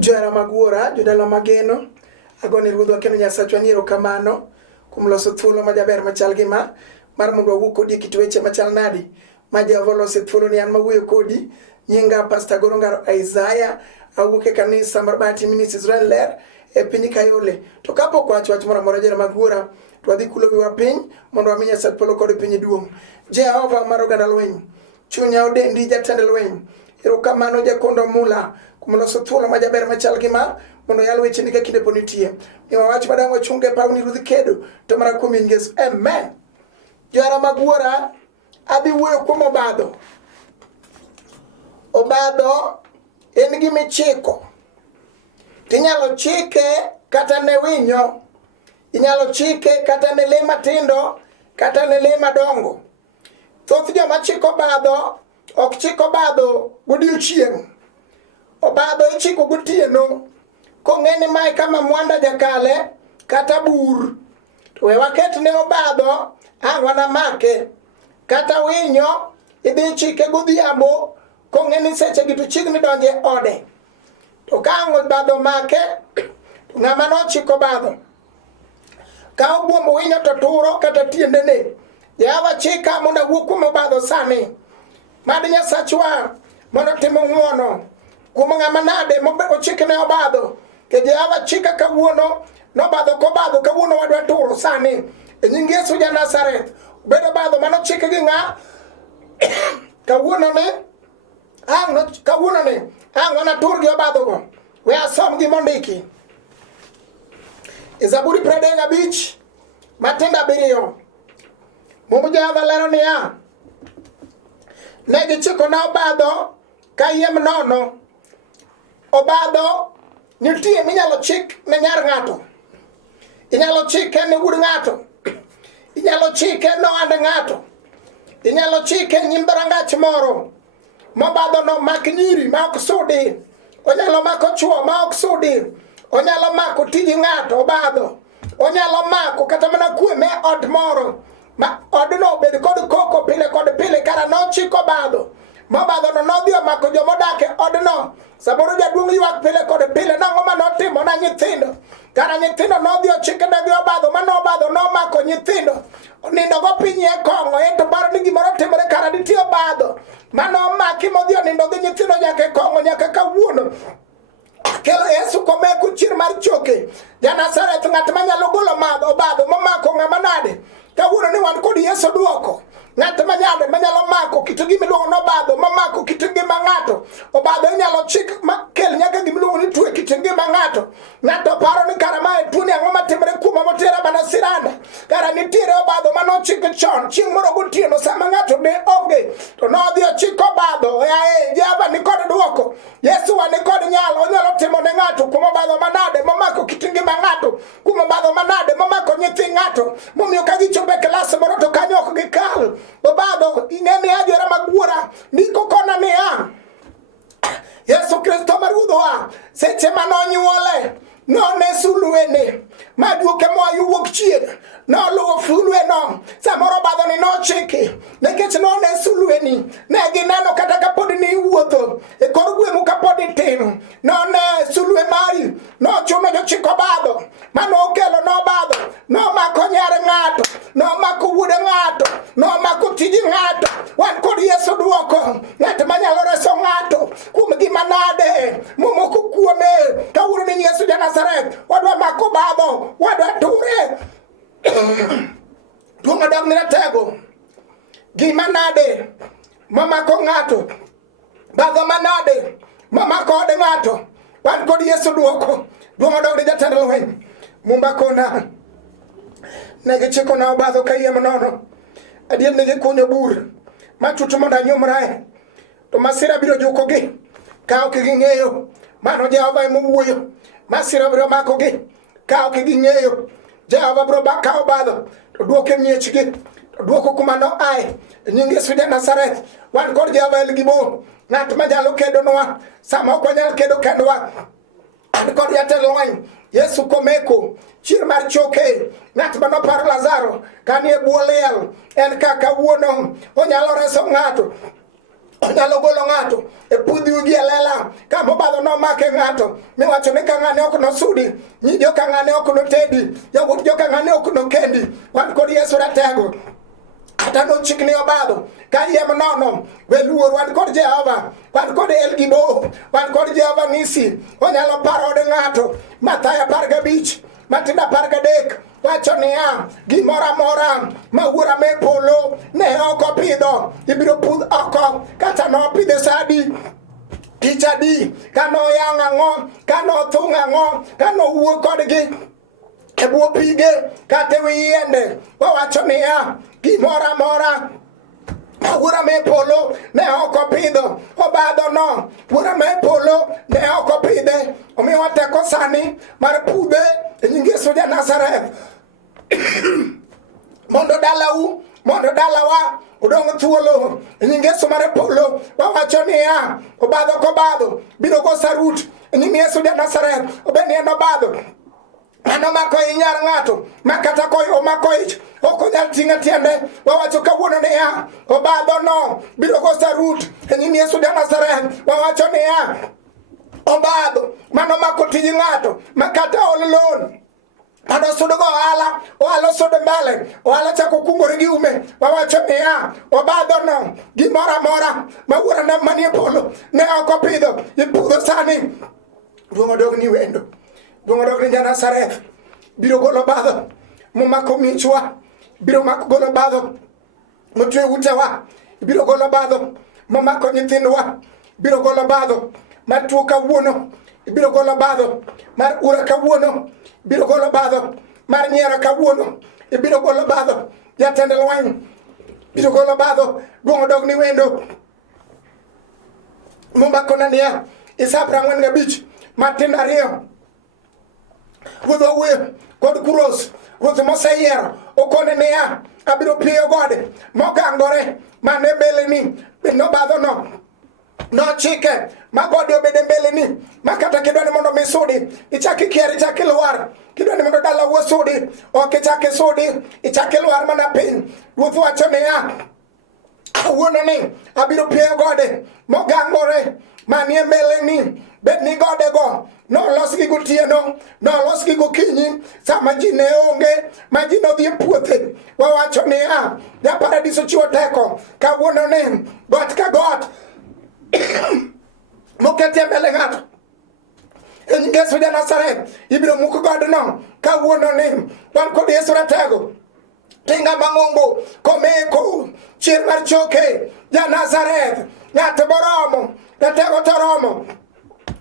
Johera magwora, jodala mageno, agone ruodhwa kendo Nyasachwa ni erokamano kuom loso thuolo majaber machal gi mar mondo wawuo kodi e kit weche machal nadi ma Jehova oloso e thuolo ni an mawuoyo kodi. Nyinga Pastor Gorongaro Isaiah, awuok e kanisa mar Bati Ministries Israel Ler e piny Kayole. To kapok wacho wach moro amora johera magwora, to wadhi kulo wiwa piny mondo wami Nyasaye polo kod piny duong'. Jehova mar oganda lweny, chunya odendi jatend lweny, erokamano jakondo mula kuom loso thuolo majaber machal gi mar mondo yal weche ni ka kinde pod nitie. Miwa wach madang' wachunge pawni ruodh kedo to mana kuom Yesu. Amen. Johera magwora, adhi wuoyo kuom obadho. Obadho en gima ichiko. Tinyalo chike kata ne winyo, inyalo chike kata ne le matindo, kata ne le madongo. Thoth joma chiko obadho ok chiko obadho godiechieng'. Obadho ichiko gotieno kong'eni mae kama mwanda jakale kata bur. To we waket ne obadho ang' wanamake. Kata winyo idhi chike godhiambo kong'eni seche gi to chiegni donje ode. To ka ang' obadho make, to ng'ama nochiko obadho ka obuombo winyo to turo kata tiendene. Jehova chika mondo awuo kuom obadho sani. Mad Nyasachwa mondo timo ng'uono kuom ng'ama nade ochikne obadho. Ke Jehova chika kawuono nobadho kobadho kawuono wadwa turo sani. E nying Yesu ja Nazareth, bedo obadho manochik gi ng'a kawuono ne ang' wana tur gi obadho go. We asom gi mondiki. E Zaburi 35 matindo 7. Mumb Jehova lero niya, ne gichiko na obadho kayiem nono. Obadho nitie minyalo chik ne nyar ng'ato. Inyalo chike ne wuod ng'ato. Inyalo chike ne ohand ng'ato. Inyalo chike nyim dhorangach moro. Mobadho no mak nyiri ma ok sudi. Onyalo mako chuo ma ok sudi. Onyalo mako tiji ng'ato obadho. Onyalo mako kata mana kuome od moro. Ma odno bed kod koko pile kod pile kara nochiko obadho. Mobadho no nodhi omako jomodak e odno. Saboro jaduong' ywak pile kod pile nang'o ma notimo na nyithindo. Kara nyithindo nodhi ochiknegi obadho mano obadho nomako nyithindo. Onindo go piny e kong'o ento baro ni gimoro timore kara nitie obadho. Mano omaki modhi onindo gi nyithindo nyaka e kong'o nyaka kawuono. Kelo Yesu komeko chir mar choke. Ja Nazareth ng'at manyalo golo madho obadho momako ng'ama nade. Kawuono ni wan kod Yesu duoko. Ng'at manyalo mako kit gimiluongo ni obadho mamako kit ngima ng'ato. Obadho inyalo chik kel nyaka gimiluongo ni tuo kit ngima ng'ato. Ng'ato paro ni kara mae tuo ni ang'o matimore kuoma motera mana siranda. Kara nitiere obadho manochik chon chieng' moro gotieno sama ng'ato ne onge. To nodhi ochiko obadho. Jehova ni kod duoko. Yesu ni kod nyalo. Onyalo timo ne ng'ato kuom obadho manade momako kit ngima ng'ato. Kuom obadho manade momako nyithi ng'ato. Momiyo ka gichopo e klas moro to kanyo ok gikal. Obadho ing'eni johera magwora ndiko kona niya, Yesu Kristo ma ruodhwa seche manonyuole none sulwene maduoke moa yo wuok chieng' noluwo sulweno. Samoro obadho ni nochiki nikech none sulweni ne gineno kata kapod ni iwuotho e kor gweng'u kapod itin. None sulwe mari nochuno jochiko obadho manokelo nobadho nomako nyar ng'ato, nomako wuod ng'ato, nomako tiji ng'ato. Wan kod Yesu duoko, ng'at manyalo reso ng'ato kuom gima nade momoko kuome. Kawuono ni Yesu ja Nazareth wadwa mako obadho, wadwa ture. Duong' odog ni ratego. Gima nade mamako ng'ato, badho manade mamako od ng'ato. Wan kod Yesu duoko. Duong' odog ni jatend lweny. Mumba kona ne gichiko na obadho kayiem nono. Adier ne gikunyo bur matutu mondo anyumrae. To masira biro jukogi ka ok ging'eyo. Mano Jehova ema owuoyo. Masira biro makogi ka ok ging'eyo. Jehova biro kawo obadho to duoke miechgi, to duoko kuma no ae. E nying Yesu ja Nazareth wan kod Jehova Elgibo, ng'at manyalo kedonwa sama ok wanyal kedo kendwa. An kod jatend lweny Yesu komeko chir mar choke, ng'at manoparo Lazaro kanie bwo liel en kaka wuono onyalo reso ng'ato. onyalo golo ng'ato e pudhi ugi lela kama obadho nomake ng'ato miwacho ni ka ng'ane ok nosudi, nyi joka ng'ane ok notedi, yawuot joka ng'ane ok nokendi. Wan kod Yesu ratego kata nochikni obadho ka yiem nono we luor. Wan kod Jehova, wan kod El Gibo, wan kod Jehova Nisi. Onyalo paro od ng'ato. Mathayo 15 Matindo 13 wacho niya, gimoro amora ma Wuora me polo ne ok opidho ibiro pudh oko. Kata nopidhe sa adi, tich adi, kanoyang' ang'o, kanothung' ang'o, kanowuok kodgi e bwo pige kata ewi yiende. Wawacho niya, gimoro amora ma Wuora me polo ne ok opidho, obadho no Wuora me polo ne ok opidhe. Omiyo teko sani mar pudhe e nying Yesu ja Nazareth. Mondo dalau, mondo dalawa udong thuolo e nying Yesu mar polo. Wawacho niya, obadho kobadho biro go sarut e nying Yesu ja Nazareth. Obeni en obadho mano mako inyar ng'ato makata koyo omako ich ok onyal ting'o tiende. Wawacho kawuono niya, obadho no biro go sarut e nying Yesu ja Nazareth. Wawacho niya, obadho mano mako tij ng'ato makata ol lon mano sudo go ohala sudo mbele, ohala chako kungore gi ume. Wawacho niya, obadho no gimoro amora ma Wuora na manie polo ne ok opidho ipudho sani. Duong' odog ni wendo, duong' odog ni ja Nazareth. Biro golo obadho momako michwa, biro mako golo obadho motwe utewa, biro golo obadho momako nyithindwa, biro golo obadho mar tuo kawuono, biro golo obadho mar ura kawuono, biro golo obadho mar nyiero kawuono, biro golo obadho jatend lweny, biro golo obadho. Duong' odog ni wendo momako nania Isaya 45 Matindo 2 Ruoth owuoyo kod Kuros, ruoth moseyiero okone niya, abiro piyo gode mogangore mane mbeleni. Bende obadho no nochike ma gode obede mbeleni makata kidwani mondo misudi ichaki kier ichaki lwar, kidwani mondo dala wuo sudi ok ichaki sudi ichaki lwar mana piny. Ruoth wacho niya, kawuono ni abiro piyo gode mogangore manie mbeleni. Bed ni gode go nolos gi gotieno, nolos gi gokinyi sama ji ne onge, ma ji nodhi e puothe. Wawacho niya, ja Paradiso chiwo teko kawuono ni got ka got moketie mbele ng'ato e nying Yesu ja Nazareth ibiro muk godno kawuono ni. Wan kod Yesu ratego tinga mang'ongo komeko chier mar choke ja Nazareth ng'ato boromo ratego toromo.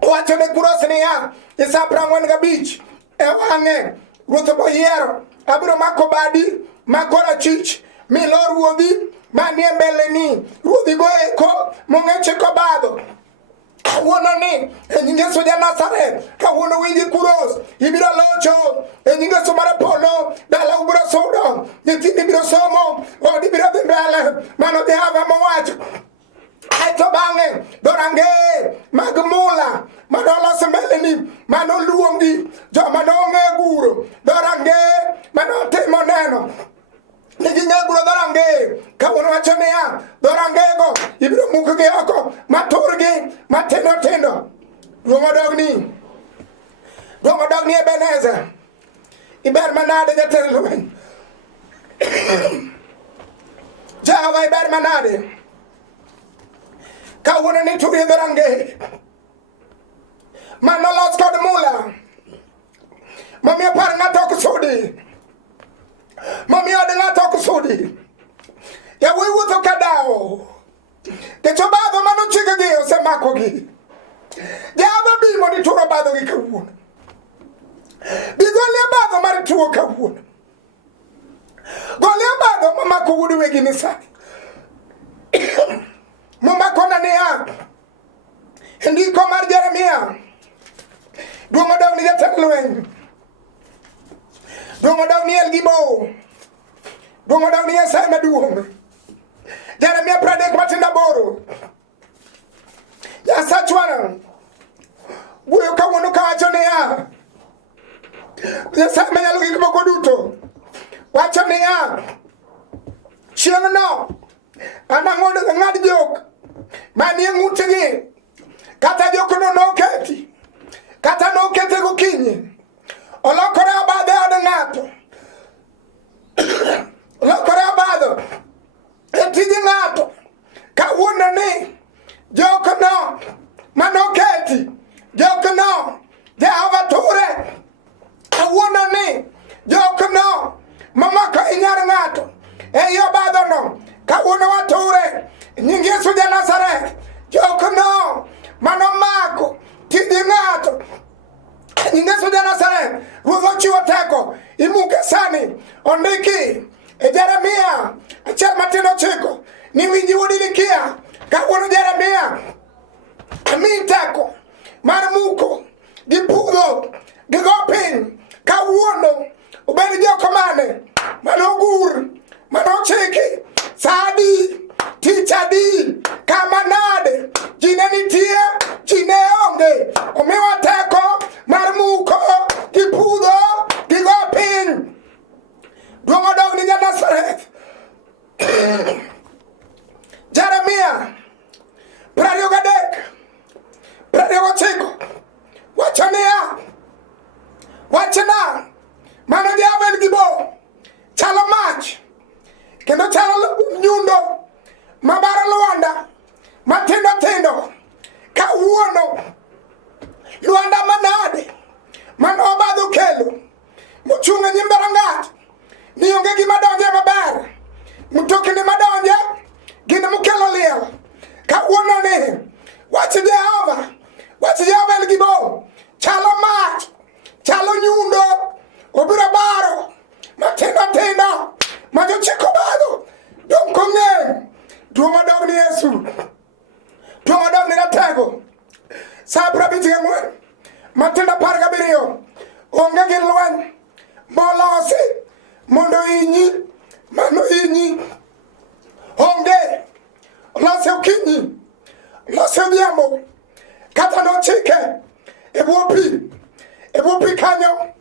Wacho ne Kuros niya, Isaya 45 e wang'e ruoth moyiero abiro mako badi makora chich milo ruodhi manie mbeleni, ruodhi go eko mong'eche kobadho. Kawuono ni e nying Yesu ja Nazareth, kawuono winji Kuros ibiro locho e nying Yesu mar polo. Dala ubiro sudo, nyithindi biro somo, odi biro dhi mbele. Mano Jehova mowacho. Aeto bang'e dorange mag mula manolos mbeleni manoluongi joma nong'e guro, dorange manotimo neno ni ging'e guro dorange. Kawuono wacho niya, dorangego ibiro mukgi oko maturgi matindo tindo. Duong' odog ni Ebenezer, iber manade jatend lweny. Jehova iber manade kawuono ni turi dorange manolos kod mula mamiyo par ng'ato ok sudi, mamiyo od ng'ato ok sudi. Yawuoyi wuotho ka dawo kech obadho manochikgi osemakogi. Jehova bi mondo itur obadhogi kawuono, bi goli obadho mar tuo kawuono, goli obadho mamako wuod wegi ni sani momakona niya e ndiko mar Jeremia. Duong' odog ni jatend lweny, duong' odog ni El Gibo, duong' odog ni Nyasaye maduong'. Jeremia 30 Matindo 8 Nyasachwa wuoyo kawuono kawacho niya, Nyasaye manyalo gik moko duto wacho niya, chieng' no anang'ad jok manie ng'utgi kata jokono noketi kata nokete gokinyi olokore obadho e od ng'ato olokore obadho e tij ng'ato kawuono ni jokono manoketi jokono Jehova ture kawuono ni jokono mamako inyar ng'ato e obadho no kawuono wature nying Yesu ja Nazareth jokono manomako tij ng'ato nying Yesu ja Nazareth Ruoth ochiwo teko imuke sani ondiki e Jeremia 1:9 ni winji wuod Ilikia kawuono Jeremia ami teko mar muko gi pudho gi go piny kawuono obed joko mane manogur manochiki sa adi tich adi kama nade ji ne nitie ji ne onge omiwa teko mar muko gi pudho gi go piny duong' odog ni ja Nazareth Jeremia 23:29 wacho niya wachna mano javel gibo chalo mach kendo chalo nyundo mabaro Lwanda matindo tindo kawuono Lwanda manade mano obadho kelo mochung' e nyimber ng'at ni onge gima donje maber mtokni madonje gin mokelo liel kawuono ni wach Jehova el gibo chalo mach chalo nyundo obiro baro matindo tindo ma jochiko badho dong' kong'eng duong' odog ni Yesu duong' odog ni Ratego sa 54 matindo 17 onge gi lweny molosi mondo inyi mano inyi onge olose okinyi lose odhiambo kata nochike e bwo pi kanyo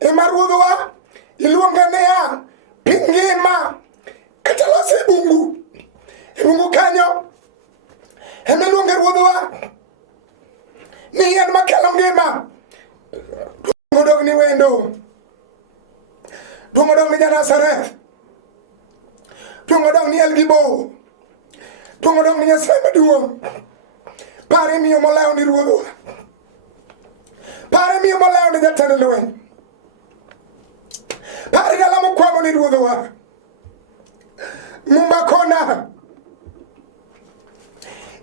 ema Ruodhwa iluonge niya pi ngima kata lose e bungu kanyo ema iluonge Ruodhwa ni yien makelo ngima duong' odog ni wendo duong' odog ni ja Nazareth duong' odog ni El Gibo duong' odog ni Nyasaye maduong' pare miyo molewo ni Ruodhwa pare miyo molewo ni jatend lweny pare dala mokwamo ni Ruodhwa mumakona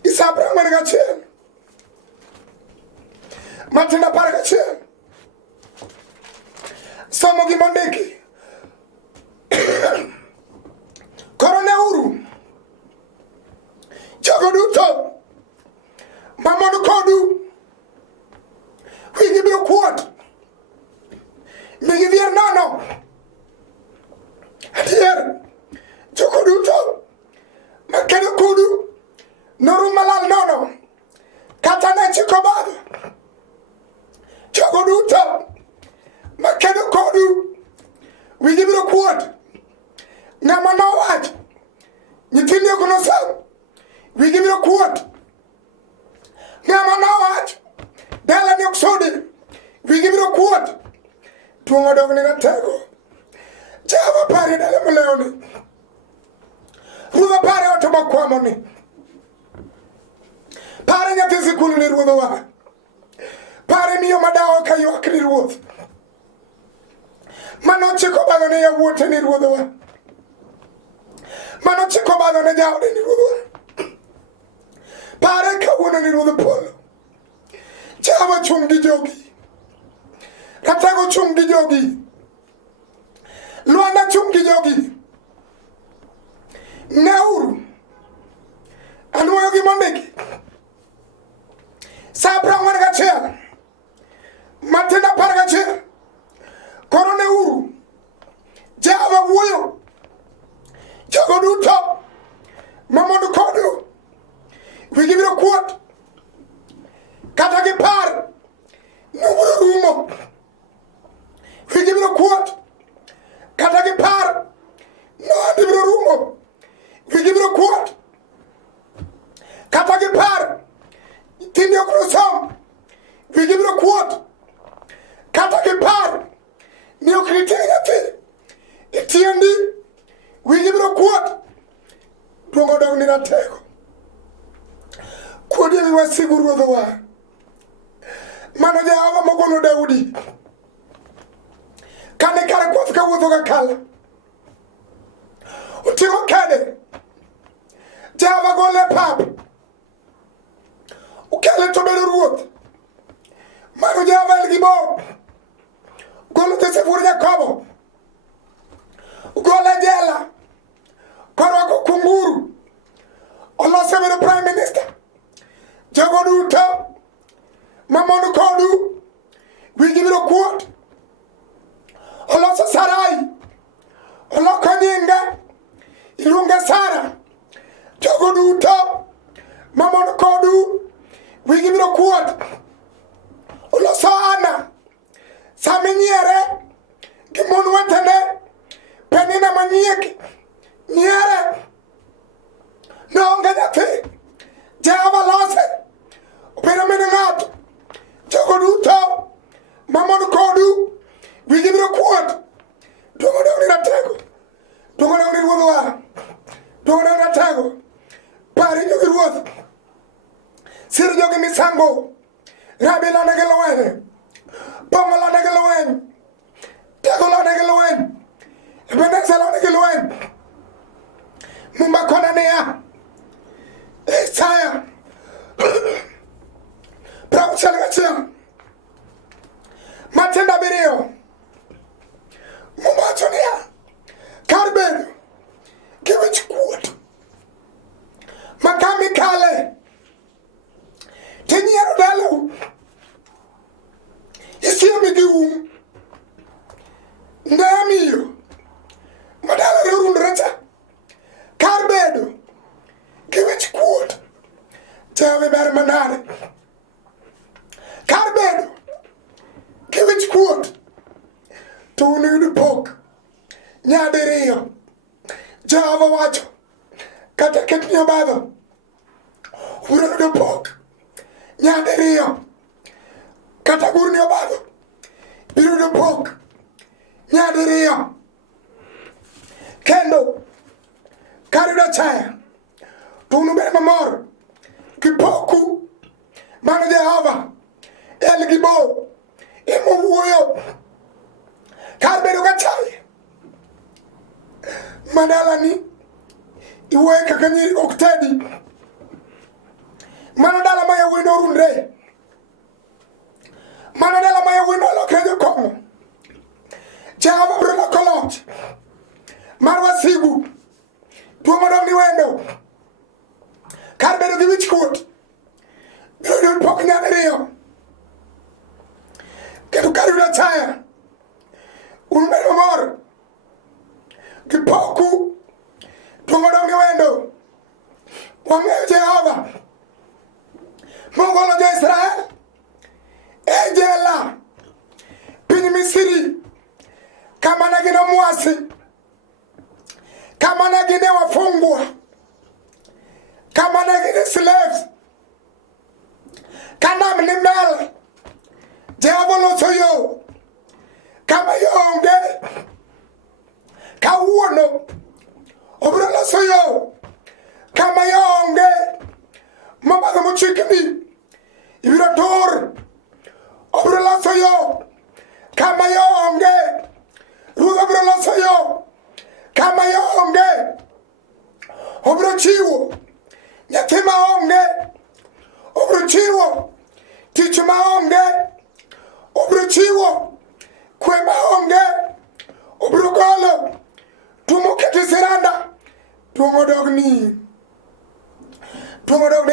Isa 41 matindo 11 somo gi mondiki koroneuru jogo duto mamon kodu winji biro kuot migi dhier nono adier jogo duto makedo kudu norum malal nono kata ne chiko badho jogo duto makedo kodu winji biro kuot ng'ama nowach nyithindi ok nosom winji biro kuot ng'ama nowach dala ni ok sudi winji biro kuot duong' odog ni Ratego Jehova pare dala molewoni Ruodhwa pare ot mokwamoni pare nyathi sikul ni Ruodhwa pare miyo madawo ka ywak ni Ruoth manochiko badho ne yawuote ni Ruodhwa manochiko badho ne jaode ni Ruodhwa pare kawuono ni Ruodh Polo Jehova chung' gi jogi Ratego chung' gi jogi Lwanda chung' gi jogi neuru anwoyo gi mondiki sa 41 matindo 11 koro neuru Jehova wuoyo jogo duto mamon kodu wigi biro kuot kata gipar nubiro rumo wigi biro kuot kata gipar noandi biro rumo wigi biro kuot wasigu ruodhwa mano Jehova mogolo Daudi kane kare kwath ka wuotho ka kala oting'o kede Jehova gole pap okele to bedo ruoth mano Jehova Elgibo golo Joseph wuod Jakobo gole jela korwako kunguru olose bedo prime minister jogo duto mamon kodu wigi biro kuot oloso Sarai oloko nyinge iluonge Sara jogo duto mamon kodu wigi biro kuot oloso Ana sami nyiere gi mon wetene Penina manyieki nyiere noonge nyathi Jehova lose obedo min ng'ato jogo duto mamon kodu wigi biro kuot duogo dong ni ratego duogo dong ni ruodhwa duogo dong ratego pari jogi ruoth sir jogi misango rabi lane gi lweny pongo lane gi lweny tego lane gi lweny Ebenezer lane gi lweny mumba kona niya Isaya Prauchel gachiel Matenda biriyo Mumba niya kar bedo gi wich kuot makami kale tinyiero dalau isiemi gi ndamiyo madala rurundre cha kar bedo gi wich kuot Jehova ber manade kar bedo gi wich kuot to unuyudo pok nyadiriyo Jehova wacho kata ketni obadho ubiro yudo pok nyadiriyo kata gurni obadho biro yudo pok nyadiriyo kendo kar yudo achaya to unubed mamor gi poku mano Jehova Elgibo emowuoyo kar bedo gachaya madalani iwuoyo kaka nyiri ok tedi mano dala ma yawuoyi norundre mano dala ma yawuoyi nolokre jokong'o Jehova biro loko loch mar wasigu duogo dong ni wendo kar bedo gi wich kuot biro yudo pok nyadiriyo kendo kar yudo achaya unubedo mamor gi poku duogo dong ni wendo wang'eyo Jehova mogolo jo-Israel e jela piny Misri kama ne gin omwasi kama ne gin wafungwa kama ne gin slaves kanam ni mbele Jehova loso yo kama yo onge kawuono obiro loso yo kama yo onge mabadho mochikni ibiro tur obiro loso yo kama yo onge ruodh obiro loso yo kama yo onge obiro chiwo nyathi ma onge obiro chiwo tich ma onge obiro chiwo kwe ma onge obiro golo tumo keti siranda tumo dogni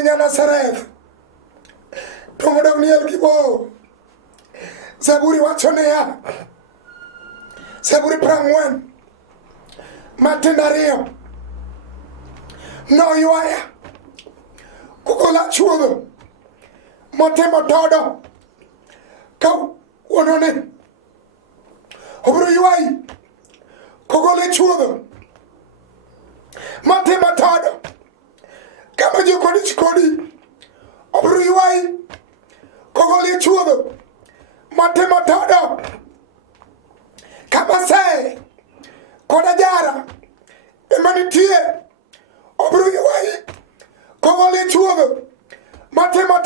Nyanasareth tumo dogni Elgibo Zaburi wacho niya Zaburi 40 Matendo 2 noywaya kogola chuodho motimo todo kawuonone obiro ywayi kogole chuodho matimo todo kama jokodi chikodi obiro ywayi kogole chuodho matimo todo kama se koda jara emanitie obiro ywayi kogole chuodho matimo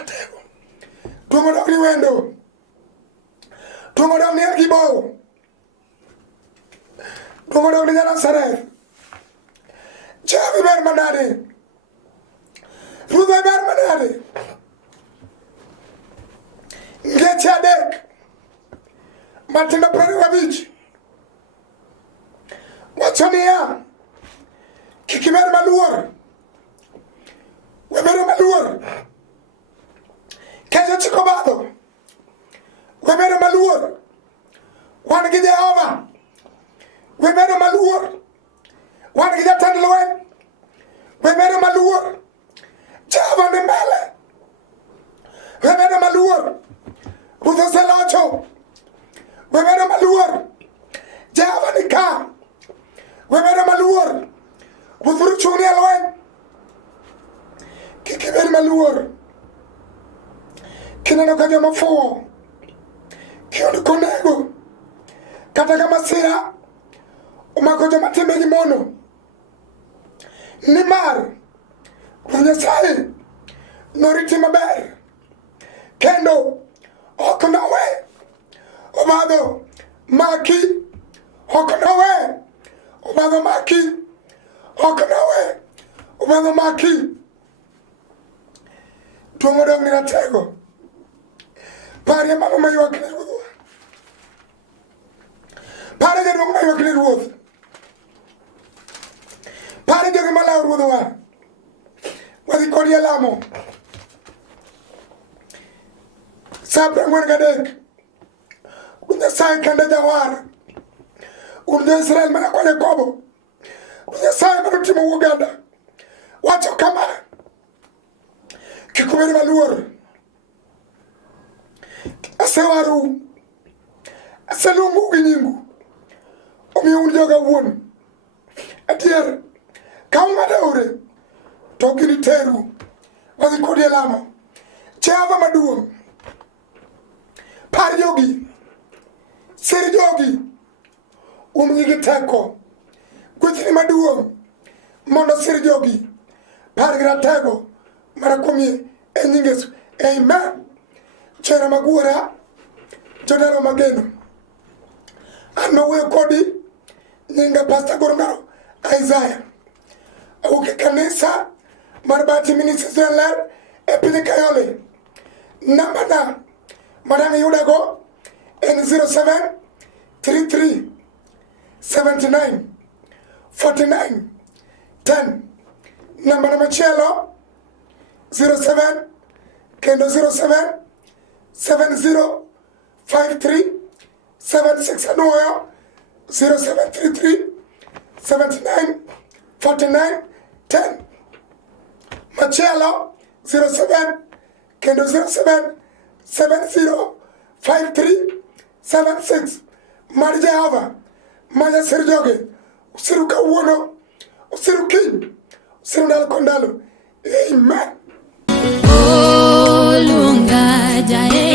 ratego. Tuongo dok ni wendo. Tuongo dok ni Gibo. Tuongo dok ni Nazareth. Chavi ber manade. Rube ber manade. Ngeche adek. Matindo 25. Wacho niya. Kik ibed maluor. We bedo maluor. Kech ochiko obadho. We bedo maluor. Wan gi Jehova. We bedo maluor. Wan gi jatend lweny. We bedo maluor. Jehova ni mbele. We bedo maluor. Ruoth oselocho. We bedo maluor. Jehova ni ka. We bedo maluor. Ruoth biro chung'ni e lweny. Kik ibed maluor. Kineno ka joma fuwo kiyudo konego kata ka masira omako joma timbegi mono, nimar Ruoth Nyasaye noriti maber kendo ok nowe obadho maki, ok nowe obadho maki, ok nowe obadho maki. Tuongo dok ni ratego. Pari mama mayuak ni Ruoth. Pari jaduong' mayuak ni Ruoth. Pari jogi malawo Ruodhwa. Wadhi kodi e lamo. Sa 43. Ruoth Nyasaye kende jawar. Un jo-Israel mana kod Jakobo. Ruoth Nyasaye manotimo Uganda. Wacho kama. Kik ubed maluor. Asewaru. Aseluongu gi nyingu. Omiyo un joga wuon. Adier, ka ung'ado aore, to giniteru. Wadhi kodi e lamo. Jehova maduong'. Par jogi. Sir jogi. Umgi gi teko. Gwethni maduong'. Mondo sir jogi. Par gi ratego. Marakumie e nying Yesu. Amen. Chera magwara. Jodaro mageno. An mawuoyo kodi nyinga Pastor Gorongaro Isaiah. Awuok e kanisa mar Bati Ministries Ler e piny Kayole. Namba na madang iyudago en 0733 79 49 10. Namba na machielo 07 kendo 07 70 53 76 anuoyo 0733 79 49 10. Machielo 07 kendo 07 70 53 76. Mar Jehova ma sir jogi. Usiru kawuono, usiru kiny, usiru ndalo kod ndalo. Amen. Oh, lunga jae